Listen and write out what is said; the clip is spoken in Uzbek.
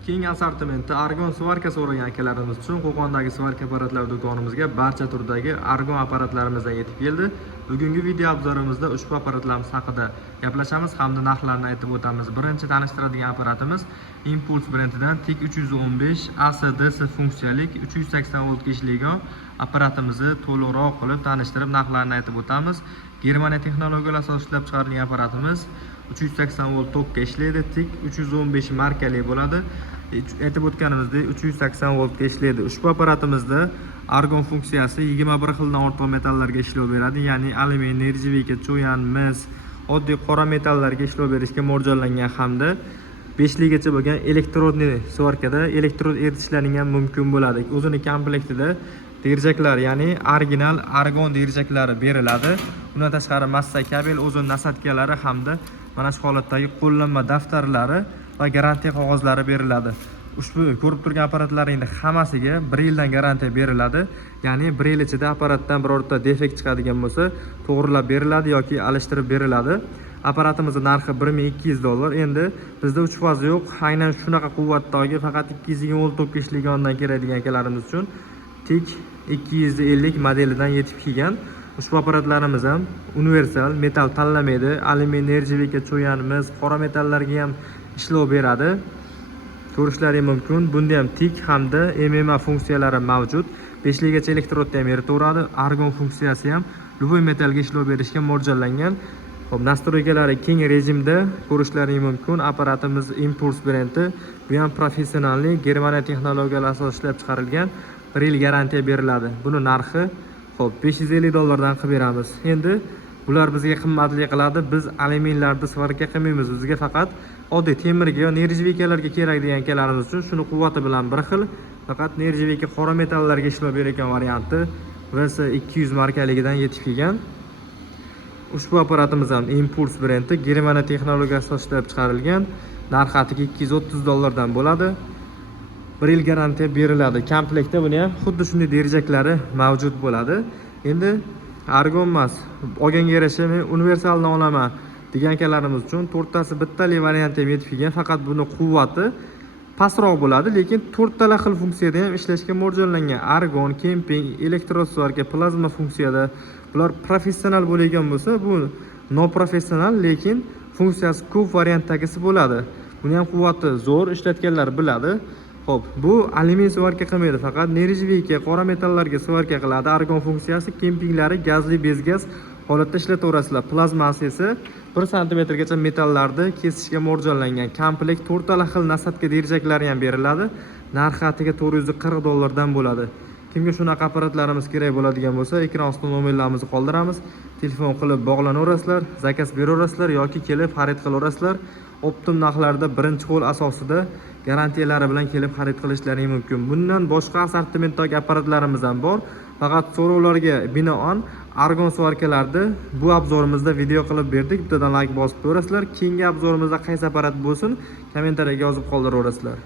Keng assortimentda argon svarka so'ragan akalarimiz uchun Qo'qondagi svarka apparatlari do'konimizga barcha turdagi argon apparatlarimizdan yetib keldi. Bugungi video obzorimizda ushbu apparatlarimiz haqida gaplashamiz hamda narxlarini aytib o'tamiz. Birinchi tanishtiradigan apparatimiz Impulse brendidan TIC 315 ACDC funksiyalik 380 voltga ishlaydigan apparatimizni to'liqroq qilib tanishtirib, narxlarini aytib o'tamiz. Germaniya texnologiyalar asosida ishlab chiqarilgan apparatimiz 380 volt tokka ishlaydi. TIC 315 markali bo'ladi. Aytib o'tganimizdek 380 voltga ishlaydi. Ushbu apparatimizda argon funksiyasi 21 xildan ortiq metallarga ishlov beradi, ya'ni alyumin, nержавейка, cho'yan, mis, oddiy qora metallarga ishlov berishga mo'ljallangan hamda 5 ligacha bo'lgan elektrodli svarkada elektrod eritishlaring ham mumkin bo'ladi. O'zini komplektida derjaklar, ya'ni original argon derjaklari beriladi. Undan tashqari massa kabel, o'zini nasatkalari hamda mana shu holatdagi qo'llanma daftarlari va garantiya qog'ozlari beriladi. Ushbu ko'rib turgan apparatlaringning hammasiga 1 yildan garantiya beriladi. Ya'ni 1 yil ichida apparatdan birorta defekt chiqadigan bo'lsa, to'g'rilab beriladi yoki alishtirib beriladi. Apparatimizning narxi $1200. Endi bizda 3 fazi yo'q. Aynan shunaqa quvvatdagi faqat 220 volt tokka ishlagandan keladigan akalarimiz uchun TIC 250 modelidan yetib kelgan. Ushbu apparatlarimiz ham universal, metal tanlamaydi. Alyumin, nержавейка, cho'yan, mis, qora metallarga ham ishlov beradi. Ko'rishlaring mumkin. Bunda ham TIC hamda MMA funksiyalari mavjud. 5 ligacha elektrodni ham eritaveradi. Argon funksiyasi ham любой metalga ishlov berishga mo'ljallangan. Xo'p, nastroykalari keng rejimda ko'rishlaring mumkin. Apparatimiz Impulse brendi. Bu ham professionallik, Germaniya texnologiyalar asosida ishlab chiqarilgan. 1 yil garantiya beriladi. Buni narxi $550 dan qilib beramiz. Endi bular bizga qimmatli qiladi. Biz alyuminlarni svarka qilmaymiz. Bizga faqat oddiy temirga yo nержавейкаlarga kerak degan akalarimiz uchun shuni quvvati bilan bir xil. Faqat nержавейка qora metallarga ishlov bergan varianti VS 200 markaligidan yetib kelgan. Ushbu apparatimiz ham Impulse brendi, Germaniya texnologiyasi asosida ishlab chiqarilgan. Narxi $230 dan bo'ladi. 1 yil garantiya beriladi. Komplektda buni ham xuddi shunday derjaklari mavjud bo'ladi. Endi argon emas, olganga yarasha men universaldan olaman degan akalarimiz uchun to'rttasi bittali variant ham yetib kelgan. Faqat buni quvvati pastroq bo'ladi, lekin to'rttala xil funksiyada ham ishlashga mo'ljallangan. Argon, kemping, elektrod svarka, plazma funksiyada. Bular professional bo'lgan bo'lsa, bu noprofessional, lekin funksiyasi ko'p variantdagisi bo'ladi. Buni ham quvvati zo'r, ishlatganlar biladi. Xo'p, bu alyumin svarka qilmaydi, faqat nержавейка, qora metallarga svarka qiladi. Argon funksiyasi kempinglari gazli bezgaz holatda ishlataverasizlar. Plazmasi esa 1 cm gacha metallarni kesishga mo'ljallangan. Komplekt to'rttala xil nasatka derjaklari ham beriladi. Narxi atiga $440 dan bo'ladi. Kimga shunaqa apparatlarimiz kerak bo'ladigan bo'lsa, ekran ostida nomerlarimizni qoldiramiz. Telefon qilib bog'lanaverasizlar, zakaz beraverasizlar yoki kelib xarid qilaverasizlar. Optim narxlarda birinchi qo'l asosida garantiyalari bilan kelib xarid qilishlaring mumkin. Bundan boshqa assortimentdagi apparatlarimiz ham bor. Faqat so'rovlarga binoan argon svarkalarni bu obzorimizda video qilib berdik. Bittadan like bosib ko'rasizlar. Keyingi obzorimizda qaysi apparat bo'lsin, kommentariyaga yozib qoldiraverasizlar.